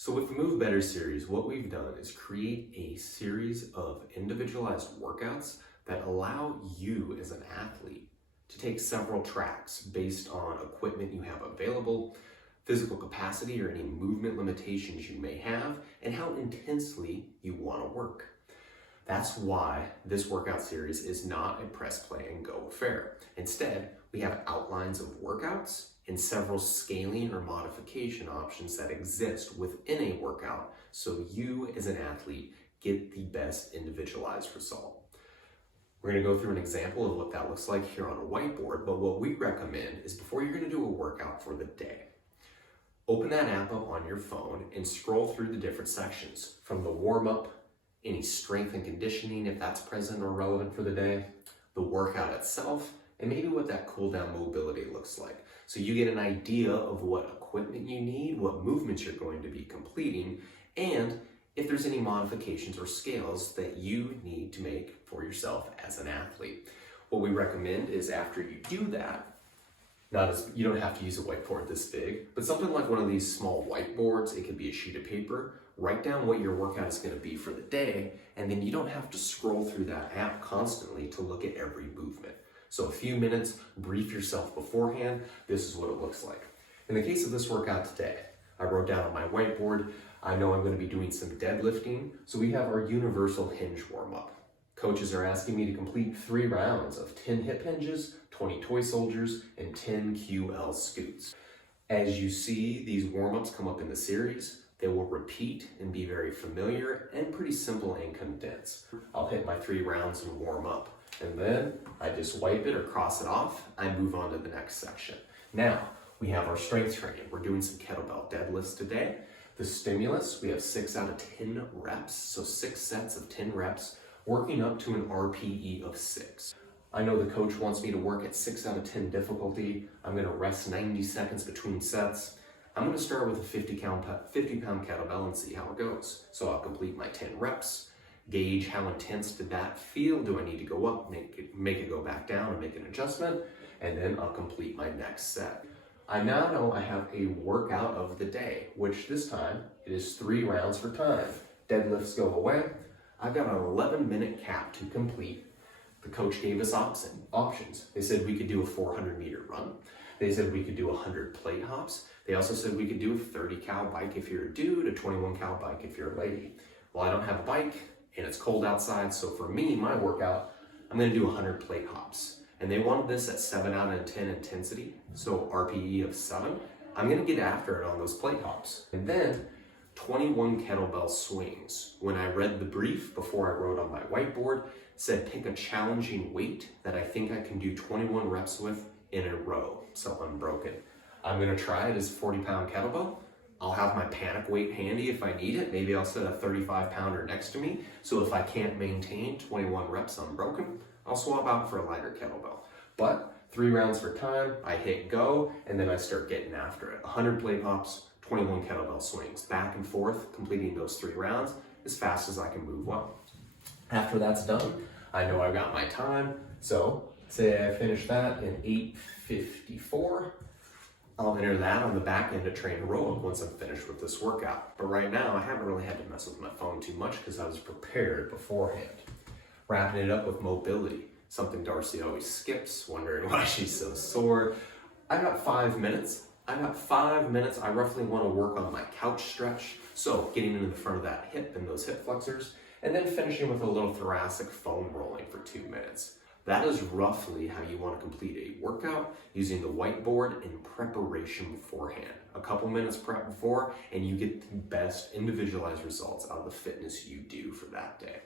So with the Move Better series, what we've done is create a series of individualized workouts that allow you as an athlete to take several tracks based on equipment you have available, physical capacity or any movement limitations you may have, and how intensely you want to work. That's why this workout series is not a press, play, and go affair. Instead, we have outlines of workouts and several scaling or modification options that exist within a workout so you as an athlete get the best individualized result. We're going to go through an example of what that looks like here on a whiteboard, but what we recommend is before you're going to do a workout for the day, open that app up on your phone and scroll through the different sections from the warm-up, any strength and conditioning if that's present or relevant for the day, the workout itself, and maybe what that cool down mobility looks like. So you get an idea of what equipment you need, what movements you're going to be completing, and if there's any modifications or scales that you need to make for yourself as an athlete. What we recommend is after you do that, you don't have to use a whiteboard this big, but something like one of these small whiteboards, it could be a sheet of paper, write down what your workout is going to be for the day, and then you don't have to scroll through that app constantly to look at every movement. So a few minutes, brief yourself beforehand, this is what it looks like. In the case of this workout today, I wrote down on my whiteboard, I know I'm going to be doing some deadlifting, so we have our universal hinge warm-up. Coaches are asking me to complete 3 rounds of 10 hip hinges, 20 toy soldiers, and 10 QL scoots. As you see these warm-ups come up in the series, they will repeat and be very familiar and pretty simple and condensed. I'll hit my 3 rounds and warm up, and then I just wipe it or cross it off. I move on to the next section. Now, we have our strength training. We're doing some kettlebell deadlifts today. The stimulus, we have 6 out of 10 reps, so 6 sets of 10 reps, working up to an RPE of 6. I know the coach wants me to work at 6 out of 10 difficulty. I'm gonna rest 90 seconds between sets. I'm gonna start with a 50 pound kettlebell and see how it goes. So I'll complete my 10 reps, gauge how intense did that feel. Do I need to go up, make it go back down and make an adjustment? And then I'll complete my next set. I now know I have a workout of the day, which this time it is 3 rounds for time. Deadlifts go away. I've got an 11-minute cap to complete. The coach gave us options. They said we could do a 400-meter run. They said we could do 100 plate hops. They also said we could do a 30 cal bike if you're a dude, a 21 cal bike if you're a lady. Well, I don't have a bike and it's cold outside, so for me, my workout, I'm gonna do 100 plate hops. And they wanted this at 7 out of 10 intensity, so RPE of 7. I'm gonna get after it on those plate hops. And then 21 kettlebell swings. When I read the brief before I wrote on my whiteboard, it said pick a challenging weight that I think I can do 21 reps with in a row, so unbroken. I'm gonna try it as a 40-pound kettlebell. I'll have my panic weight handy if I need it. Maybe I'll set a 35-pounder next to me, so if I can't maintain 21 reps unbroken, I'll swap out for a lighter kettlebell. But 3 rounds for time, I hit go, and then I start getting after it. 100 plate hops, 21 kettlebell swings, back and forth, completing those 3 rounds as fast as I can move well. After that's done, I know I've got my time, so say I finish that in 8:54, I'll enter that on the back end to train row-up once I'm finished with this workout. But right now, I haven't really had to mess with my phone too much because I was prepared beforehand. Wrapping it up with mobility, something Darcy always skips, wondering why she's so sore. I got 5 minutes. I roughly want to work on my couch stretch. So getting into the front of that hip and those hip flexors, and then finishing with a little thoracic foam rolling for 2 minutes. That is roughly how you want to complete a workout using the whiteboard in preparation beforehand. A couple minutes prep before, and you get the best individualized results out of the fitness you do for that day.